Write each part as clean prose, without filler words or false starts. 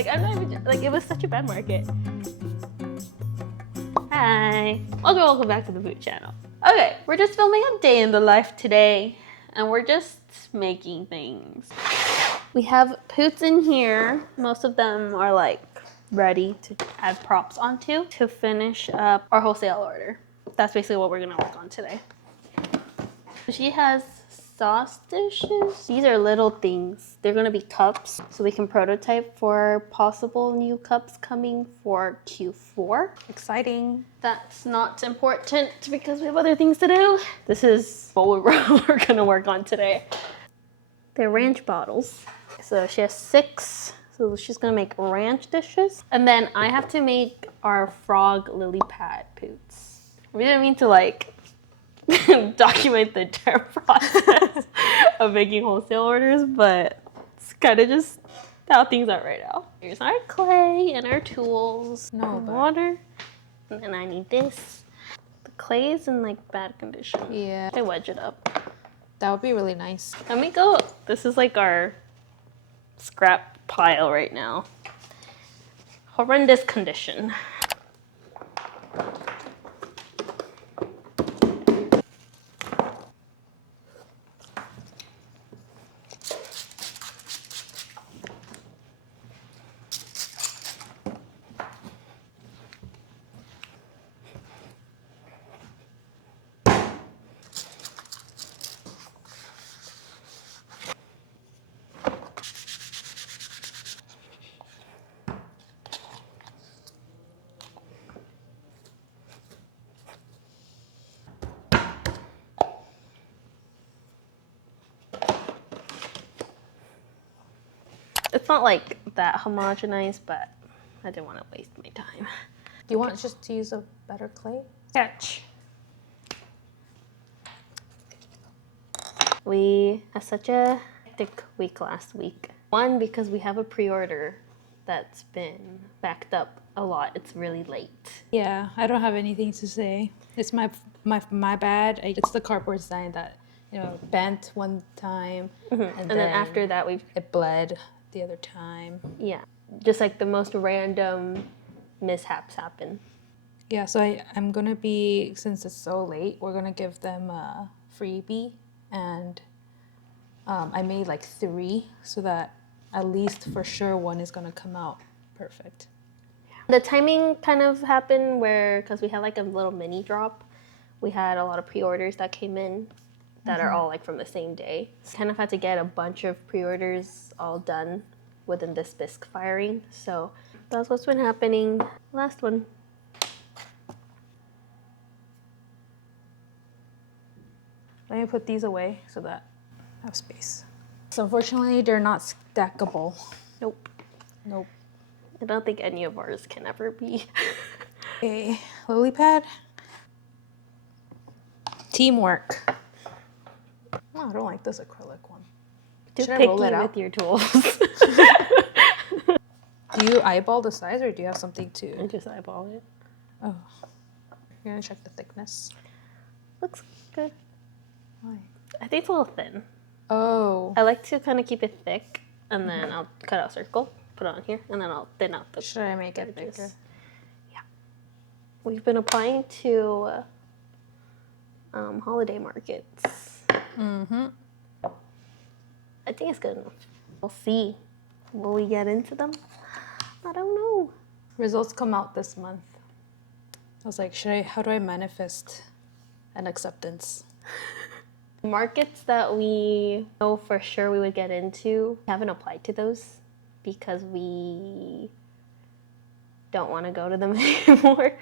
Like, I'm not even, like, it was such a bad market. Hi. Welcome back to the Poot channel. Okay, we're just filming a day in the life today, and we're just making things. We have Poots in here. Most of them are like ready to add props onto to finish up our wholesale order. That's basically what we're gonna work on today. She has sauce dishes. These are little things. They're gonna be cups, so we can prototype for possible new cups coming for Q4. Exciting. That's not important because we have other things to do. This is what we're gonna work on today. They're ranch bottles. So she has 6. So she's gonna make ranch dishes. And then I have to make our frog lily pad Poots. We didn't mean to like document the entire process of making wholesale orders, but it's kind of just how things are right now. Here's our clay and our tools. Water. And then I need this. The clay is in like bad condition. Yeah. I wedge it up. That would be really nice. Let me go. This is like our scrap pile right now. Horrendous condition. It's not like that homogenized, but I didn't want to waste my time. Do you want just to use a better clay? Catch. We had such a hectic week last week. One, because we have a pre-order that's been backed up a lot. It's really late. Yeah, I don't have anything to say. It's my bad. It's the cardboard design that, bent one time. And then after that, it bled the other time. Yeah, just like the most random mishaps happen. Yeah, so I'm gonna be, since it's so late, we're gonna give them a freebie, and I made like 3 so that at least for sure one is gonna come out perfect. The timing kind of happened where, because we had like a little mini drop, we had a lot of pre-orders that came in that are all like from the same day. So kind of had to get a bunch of pre-orders all done within this bisque firing. So that's what's been happening. Last one. Let me put these away so that I have space. So unfortunately, they're not stackable. Nope. Nope. I don't think any of ours can ever be. Okay, lily pad. Teamwork. Oh, I don't like this acrylic one. Too Should I picky roll it out with your tools. Do you eyeball the size, or do you have something to? I just eyeball it. Oh, you're gonna check the thickness. Looks good. Why? I think it's a little thin. Oh. I like to kind of keep it thick, and then I'll cut out a circle, put it on here, and then I'll thin out the. Should I make it edges. bigger? Yeah. We've been applying to holiday markets. Mm-hmm. I think it's good enough. We'll see. Will we get into them? I don't know. Results come out this month. I was like, how do I manifest an acceptance? Markets that we know for sure we would get into, we haven't applied to those because we don't want to go to them anymore.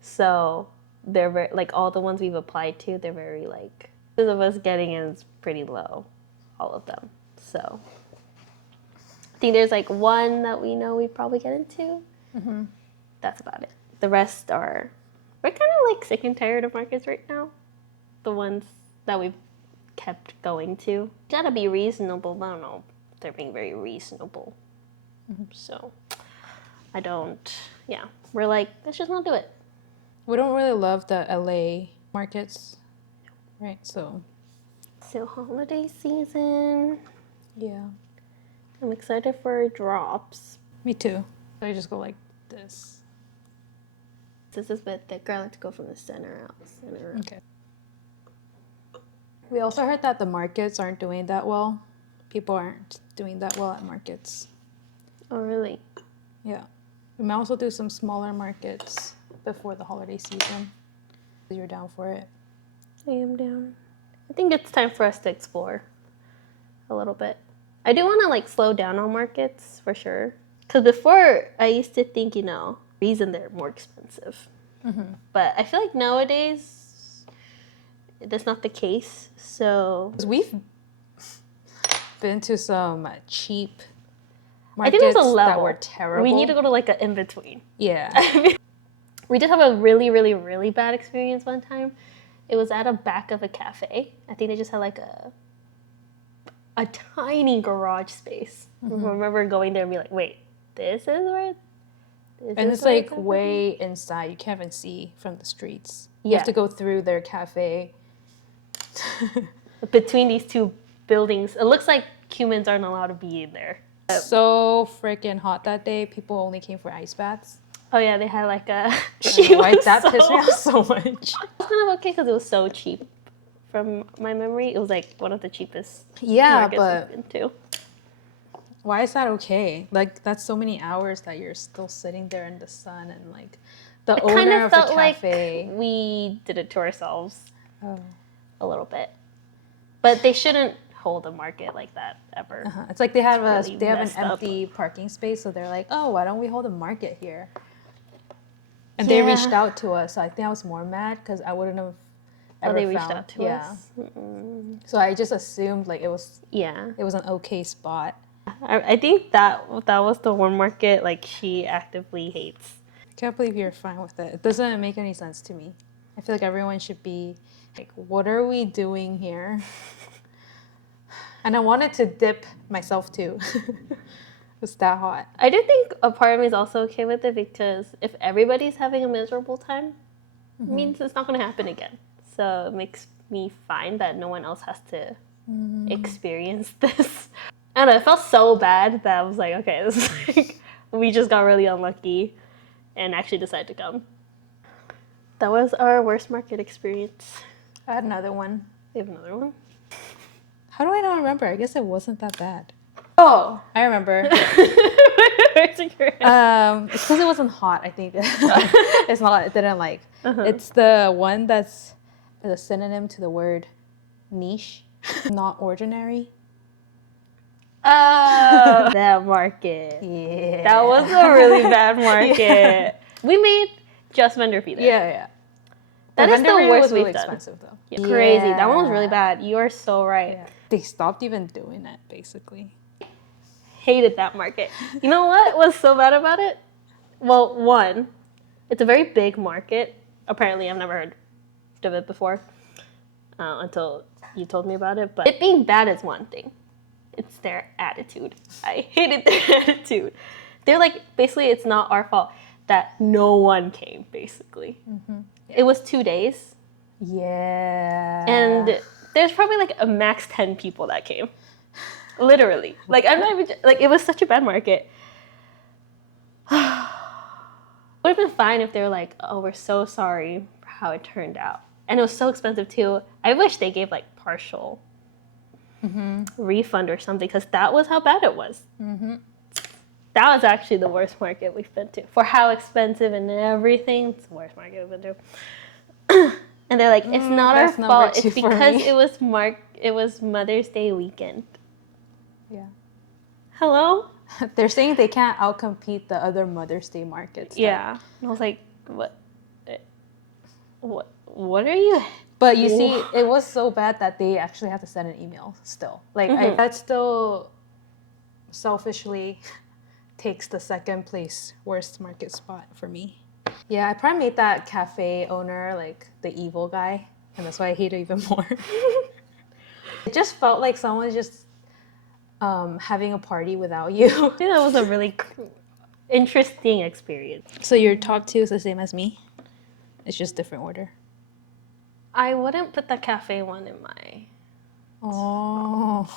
So they're very, like all the ones we've applied to, they're very like, the of us getting in is pretty low, all of them. So I think there's like one that we know we'd probably get into. Mm-hmm. That's about it. The rest are, we're kind of like sick and tired of markets right now. The ones that we've kept going to. Gotta be reasonable, but I don't know if they're being very reasonable. Mm-hmm. So we're like, let's just not do it. We don't really love the LA markets, right? So Holiday season. yeah. I'm excited for drops. Me too. So I just go like this. This is a bit thicker. I like to go from the center out. Okay. We also heard that the markets aren't doing that well. People aren't doing that well at markets. Oh, really? Yeah. We might also do some smaller markets before the holiday season. You're down for it? I am down. I think it's time for us to explore a little bit. I do want to like slow down on markets for sure. Because before I used to think, reason they're more expensive. Mm-hmm. But I feel like nowadays that's not the case. So We've been to some cheap I think markets there's a level. that were terrible. We need to go to like an in-between. Yeah. We did have a really, really, really bad experience one time. It was at the back of a cafe. I think they just had like a tiny garage space. Mm-hmm. I remember going there and be like, wait, this is where? And it's like way inside. You can't even see from the streets. You have to go through their cafe. Between these two buildings, it looks like humans aren't allowed to be in there. So freaking hot that day. People only came for ice baths. Oh yeah, they had like a. That pissed me off so much. It was kind of okay because it was so cheap. From my memory, it was like one of the cheapest. Yeah, markets but we've been to. why is that okay? Like that's so many hours that you're still sitting there in the sun and like the owner Kind of of the felt cafe. like we did it to ourselves Oh. a little bit, but they shouldn't hold a market like that ever. Uh-huh. It's like they have really an messed up. empty parking space, so they're like, oh, why don't we hold a market here? And they reached out to us, so I think I was more mad because I wouldn't have ever they reached found. out to us. Mm-mm. So I just assumed like it was Yeah, an okay spot. I think that was the one market like she actively hates. I can't believe you're fine with it. It doesn't make any sense to me. I feel like everyone should be like, what are we doing here? And I wanted to dip myself too. It was that hot. I do think a part of me is also okay with it because if everybody's having a miserable time, it means it's not going to happen again. So it makes me fine that no one else has to experience this. I don't know, it felt so bad that I was like, okay, this is like, we just got really unlucky and actually decided to come. That was our worst market experience. I had another one. We have another one. How do I not remember? I guess it wasn't that bad. Oh, I remember. it's because it wasn't hot, I think. It's not, it didn't like. It's the one that's a synonym to the word niche, not ordinary. Oh, that market. Yeah. That was a really bad market. Yeah. We made just vendor fee there. Yeah. That is the worst was really we've done. expensive though. Yeah. Crazy. That one was really bad. You are so right. Yeah. They stopped even doing it, basically. Hated that market. You know what was so bad about it? Well, one, it's a very big market. Apparently, I've never heard of it before until you told me about it. But it being bad is one thing. It's their attitude. I hated their attitude. They're like, basically, it's not our fault that no one came, basically. Mm-hmm. Yeah. It was 2 days. Yeah. And there's probably like a max 10 people that came. Literally. Like, I'm not even, like, it was such a bad market. Would have been fine if they were like, oh, we're so sorry for how it turned out. And it was so expensive too. I wish they gave like partial refund or something because that was how bad it was. Mm-hmm. That was actually the worst market we've been to. For how expensive and everything, it's the worst market we've been to. And they're like, it's not our fault. It's because it was Mother's Day weekend. Yeah. Hello? They're saying they can't outcompete the other Mother's Day markets. Yeah. And I was like, what are you? But you see, it was so bad that they actually had to send an email still. Like, that still selfishly takes the second place worst market spot for me. Yeah, I probably made that cafe owner like the evil guy. And that's why I hate it even more. It just felt like someone was just having a party without you. I think that was a really interesting experience. So your top two is the same as me? It's just different order. I wouldn't put the cafe one in my... Oh.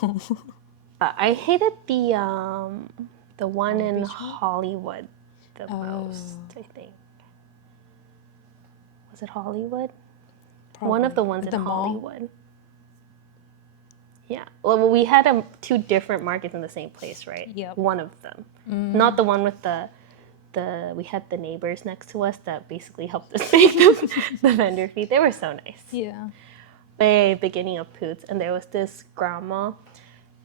I hated the The one in Beach one? Hollywood the most, I think. Was it Hollywood? One of the ones in Hollywood. Yeah. Well, we had two different markets in the same place, right? Yep. One of them. Not the one with the we had the neighbors next to us that basically helped us make the vendor fee. They were so nice. Yeah. Way beginning of Poots, and there was this grandma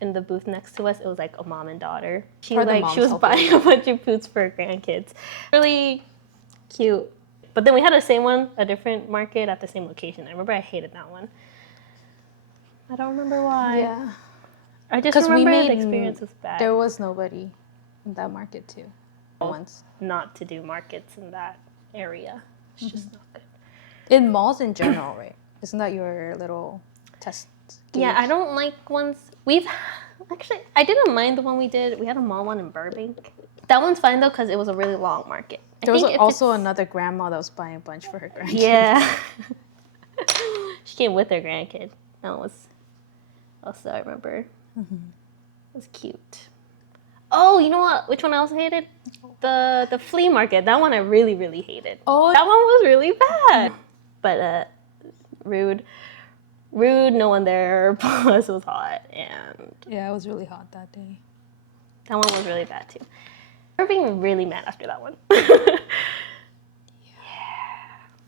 in the booth next to us. It was like a mom and daughter. She was buying a bunch of Poots for her grandkids. Really cute. But then we had the same one, a different market at the same location. I remember I hated that one. I don't remember why. Yeah. I just remember the experience was bad. There was nobody in that market too. Once. Not to do markets in that area. It's just not good. In malls in general, right? Isn't that your little test gauge? Yeah, I don't like ones. I didn't mind the one we did. We had a mall one in Burbank. That one's fine though because it was a really long market. There was also another grandma that was buying a bunch for her grandkids. Yeah. She came with her grandkid. That was also, I remember. It was cute. Oh, you know what? Which one I also hated? The flea market. That one I really, really hated. Oh, that one was really bad. But rude. No one there. Plus, it was hot, and yeah, it was really hot that day. That one was really bad too. I remember being really mad after that one.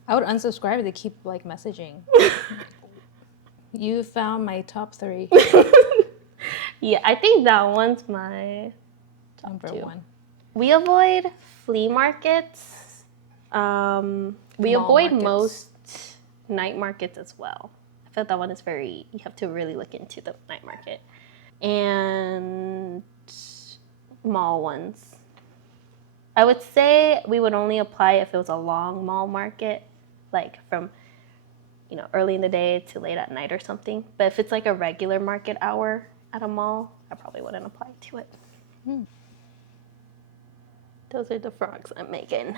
I would unsubscribe if they keep like messaging. You found my top 3. Yeah, I think that one's my number 1. We avoid flea markets. We avoid most night markets as well. I feel like that one is you have to really look into the night market. And mall ones. I would say we would only apply if it was a long mall market, like from early in the day to late at night or something. But if it's like a regular market hour at a mall, I probably wouldn't apply to it. Those are the frogs I'm making.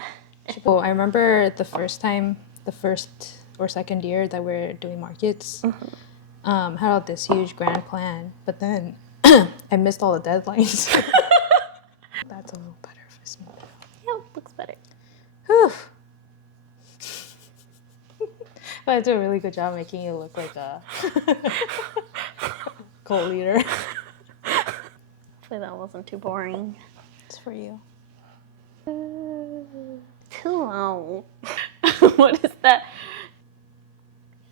Oh, I remember the first or second year that we're doing markets, had all this huge grand plan, but then I missed all the deadlines. That's a little better for small. Yeah, looks better. Whew. But I do a really good job making you look like a cult leader. Hopefully that wasn't too boring. It's for you. Too long. What is that?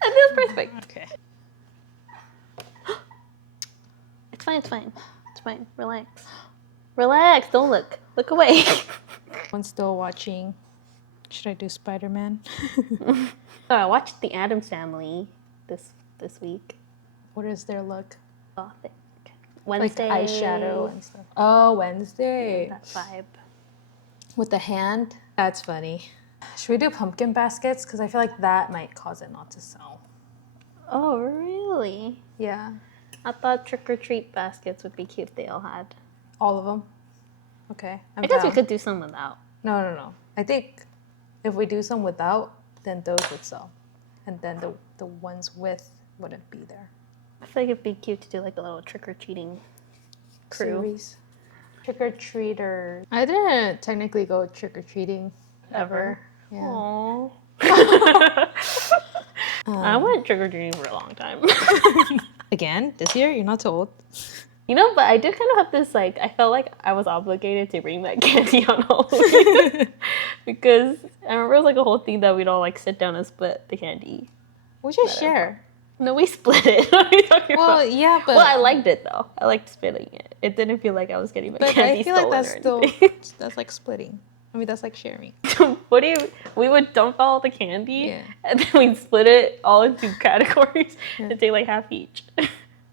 That feels perfect. Okay. It's fine. It's fine. Relax. Don't look. Look away. I'm still watching. Should I do Spider-Man? I watched The Addams Family this week. What is their look? Gothic. Wednesday. Like eyeshadow and stuff. Oh, Wednesday. That vibe. With the hand? That's funny. Should we do pumpkin baskets? Because I feel like that might cause it not to sell. Oh, really? Yeah. I thought trick-or-treat baskets would be cute if they all had. All of them? Okay. I guess we could do some without. No. I think if we do some without, then those would sell. And then the ones with wouldn't be there. I feel like it'd be cute to do like a little trick-or-treating crew. Series. Trick-or-treater. I didn't technically go trick-or-treating ever. Yeah. Aww. I went trick-or-treating for a long time. Again? This year? You're not too old. But I did kind of have this, like, I felt like I was obligated to bring that candy on Halloween. Because I remember it was like a whole thing that we'd all like sit down and split the candy. We should share. No, we split it. What are you talking about? Yeah, but... Well, I liked it, though. I liked splitting it. It didn't feel like I was getting my candy stolen. But I feel like that's like splitting. I mean, that's like sharing. We would dump all the candy, and then we'd split it all into categories and take like half each.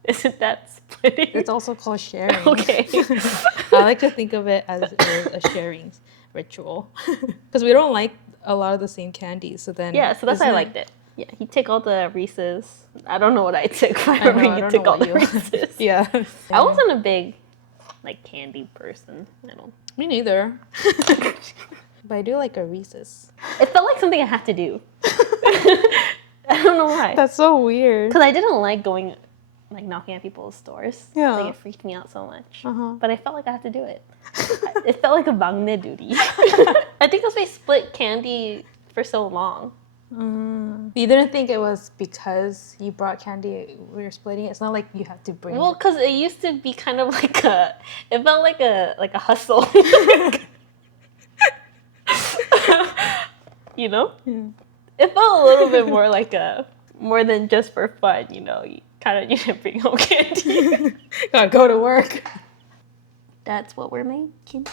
Isn't that splitting? It's also called sharing. Okay. I like to think of it as a sharing ritual. Because we don't like a lot of the same candies, so then... Yeah, so that's why I liked it. Yeah, he'd take all the Reese's. I don't know what I took. I remember you took all the Reese's. Yeah. I wasn't a big, like, candy person. Me neither. But I do like a Reese's. It felt like something I had to do. I don't know why. That's so weird. Because I didn't like going like knocking at people's doors. Yeah. Like it freaked me out so much. Uh-huh. But I felt like I had to do it. It felt like a 막내 duty. I think because we split candy for so long. You didn't think it was because you brought candy, we were splitting it? It's not like you had to bring Well, it. because it used to be kind of like it felt like a hustle. You know? Yeah. It felt a little bit more like more than just for fun, you know? You kind of need to bring home candy. Gotta go to work. That's what we're making.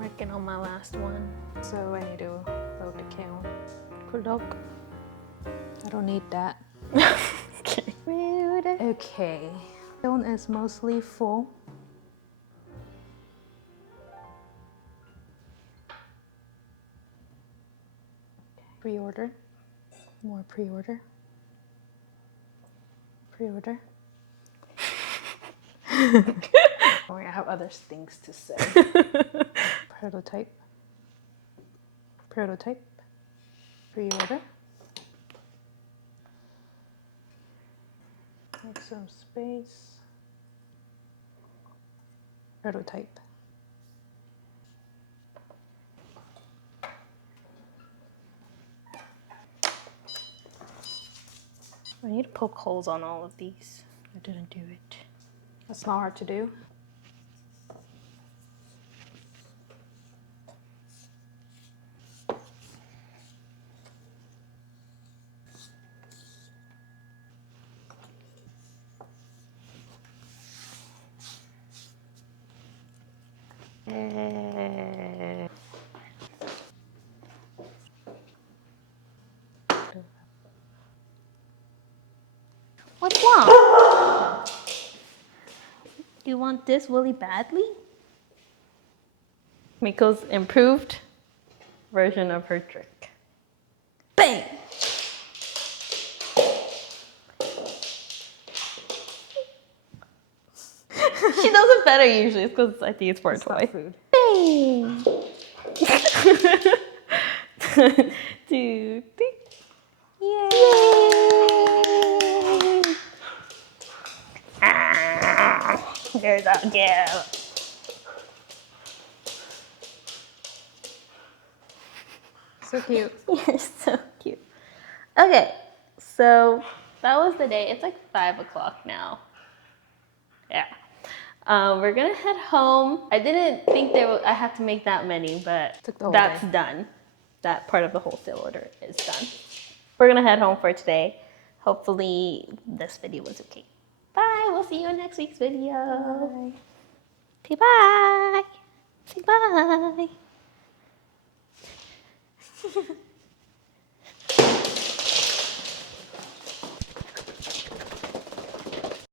Working on my last one. So I need to load the kiln. Good luck. I don't need that. Okay. Rude. Okay. Kiln is mostly full. Pre-order. More pre-order. Pre-order. Don't worry, I have other things to say. Prototype. Prototype. Pre-order. Make some space. Prototype. I need to poke holes on all of these. I didn't do it. That's not hard to do. What's wrong? You want this really badly? Miko's improved version of her trick. Bang! She does it better usually because I think it's for a toy. Food. Bang! 2, 3. Yay! Ah, there's our girl. So cute. You're so cute. Okay, so that was the day. It's like 5 o'clock now. Yeah. We're gonna head home. I didn't think I had to make that many, but Took the whole that's day. done. That part of the wholesale order is done. We're gonna head home for today. Hopefully this video was okay. Bye. We'll see you in next week's video. Bye. Okay, bye. Say bye.